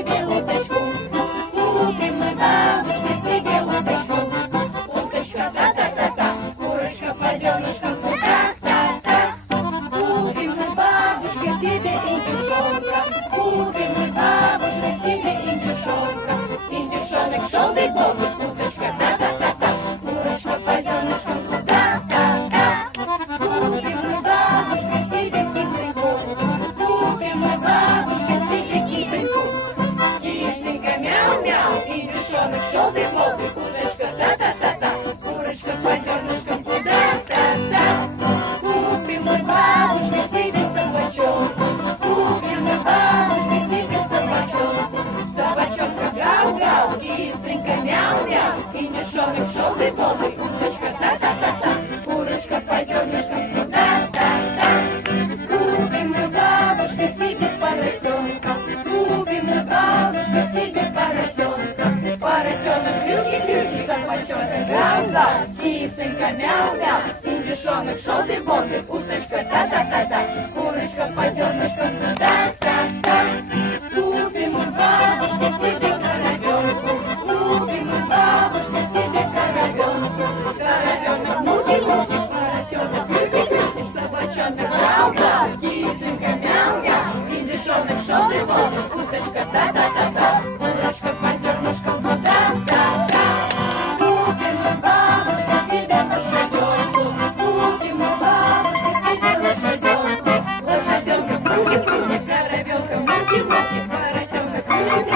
себе уточку. Купим мы бабушке себе уточку. Уточка та-та-та-та, курочка по зернышкам так-так-так. Купим мы бабушке себе индюшонка. Купим мы бабушке себе индюшонка. Индюшонок желтый-голый, уточка та-та-та-та, курочка по зернышкам так-так-так. Купим мы бабушке себе кисоньку. Купим мы бабушке себе кисоньку. Кисонька мяу-мяу, индюшонок желтый-голый, уточка та-та-та-та, курочка по зернышкам туда-та-та. Купим мы бабушке себе собачонку. Купим мы бабушке себе собачонку. Собачонка гау-гау, кисонька мяу-мяу, индюшонок желтый-голый, уточка та-та-та-та, курочка по зернышкам туда-та-та. Купим мы бабушке себе поросенка. Купим мы бабушке себе поросенка. Поросенок хрюки-хрюки, собачонка гау-гау, кисонька мяу-мяу, индюшонок желтый-голый, уточка та-та-та-та, курочка по зернышкам туда-та-та. Купим мы бабушке себе коровенку. Купим мы бабушке себе коровенку. Коровенок мути-мути, поросенок хрюки-хрюки, собачонок гау-гау, кисонька мяу-мяу, индюшонок желтый-голый, уточка та-та-та-та, курочка по зернышкам туда-та-та. Купим мы бабушке себе лошаденку. Купим мы бабушке себе лошаденку. Лошаденка пруги-пруги, коровенка мути-мути, поросенка хрюки-хрюки,